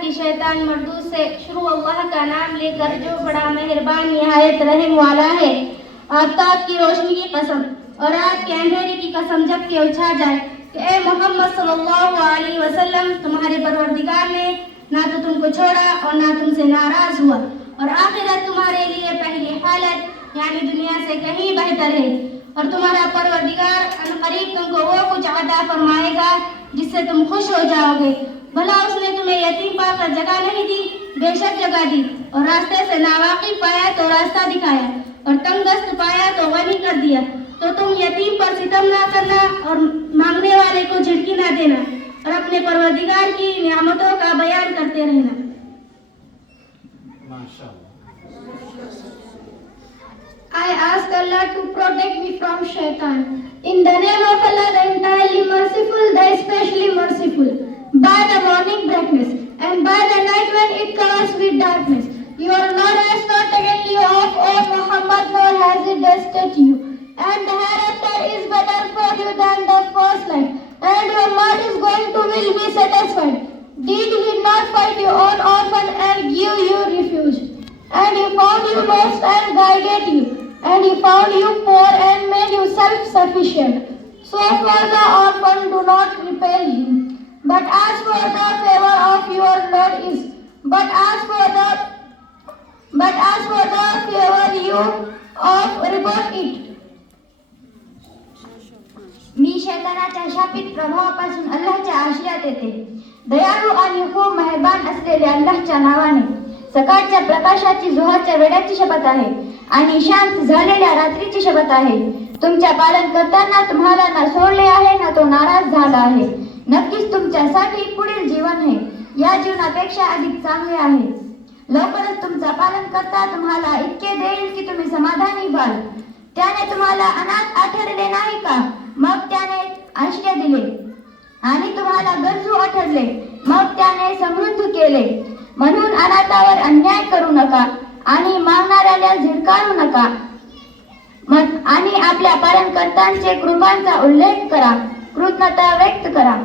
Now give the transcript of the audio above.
कि शैतान मर्दूद से शुरू अल्लाह का नाम लेकर जो बड़ा मेहरबान निहायत रहम वाला है। आफताब की रोशनी की कसम और रात के अंधेरे की कसम जब कि उछा जाए कि ए मोहम्मद सल्लल्लाहु अलैहि वसल्लम, तुम्हारे परवरदिगार ने ना तो तुमको छोड़ा और ना तुमसे नाराज हुआ, और आखिरत तुम्हारे लिए पहली हालत यानी दुनिया से कहीं बेहतर है, और तुम्हारा परवरदिगार अनकरीब तुमको वो कुछ अता फरमाएगा जिससे तुम खुश हो जाओगे। भला उसने तुम्हें यतीम पाकर जगह नहीं दी, बेशक जगह दी, और रास्ते से नावाकिफ पाया तो रास्ता दिखाया, और तंगदस्त पाया तो गनी कर दिया। तो तुम यतीम पर सितम ना करना और मांगने वाले को झिड़की ना देना, और अपने परवरदिगार की नियामतों का बयान करते रहना। I ask Allah to protect me from shaitan. In the name of Allah, the entirely merciful, the especially merciful. By the morning brightness and by the night when it covers with darkness, your Lord has not taken you off, O Muhammad, nor has it destined you. And the hereafter is better for you than the first life, and your Lord is going to will be satisfied. Did he not fight you on orphan and give you refuge? And he found you lost and guided you, and he found you poor and made you self-sufficient. So for the orphan do not repel him. But as for the favor of your Lord is, but as for the favor you of report it. मी शैतानाच्या शापित प्रभावापासून अल्लाहच्या आश्रयात येते. दयाळू आणि खूप मेहरबान असलेले अल्लाहच्या नावाने. सकाळच्या प्रकाशाची जुहाच्या वेड्याची शपथ आहे आणि शांत झालेल्या रात्रीची शपथ आहे. तुमच्या पालन करताना तुम्हाला ना सोडले आहे ना तो नाराज झाला आहे. नक्कीच तुमच्यासाठी पुढील जीवन आहे, या जीवनापेक्षा अधिक चांगले आहे. लवकरच तुमचा पालन करता तुम्हाला इतके देईल की तुम्ही समाधानी व्हाल. त्याने तुम्हाला अनाथ आठवले नाही का? मग त्याने आश्रय दिले. आणि तुम्हाला गरजू आठवले, मग त्याने समृद्ध केले. म्हणून अनाथावर अन्याय करू नका आणि मागणाऱ्याला झिडकारू नका. आणि आपल्या पालनकर्त्यांचे कृपांचा उल्लेख करा, कृतज्ञता व्यक्त करा.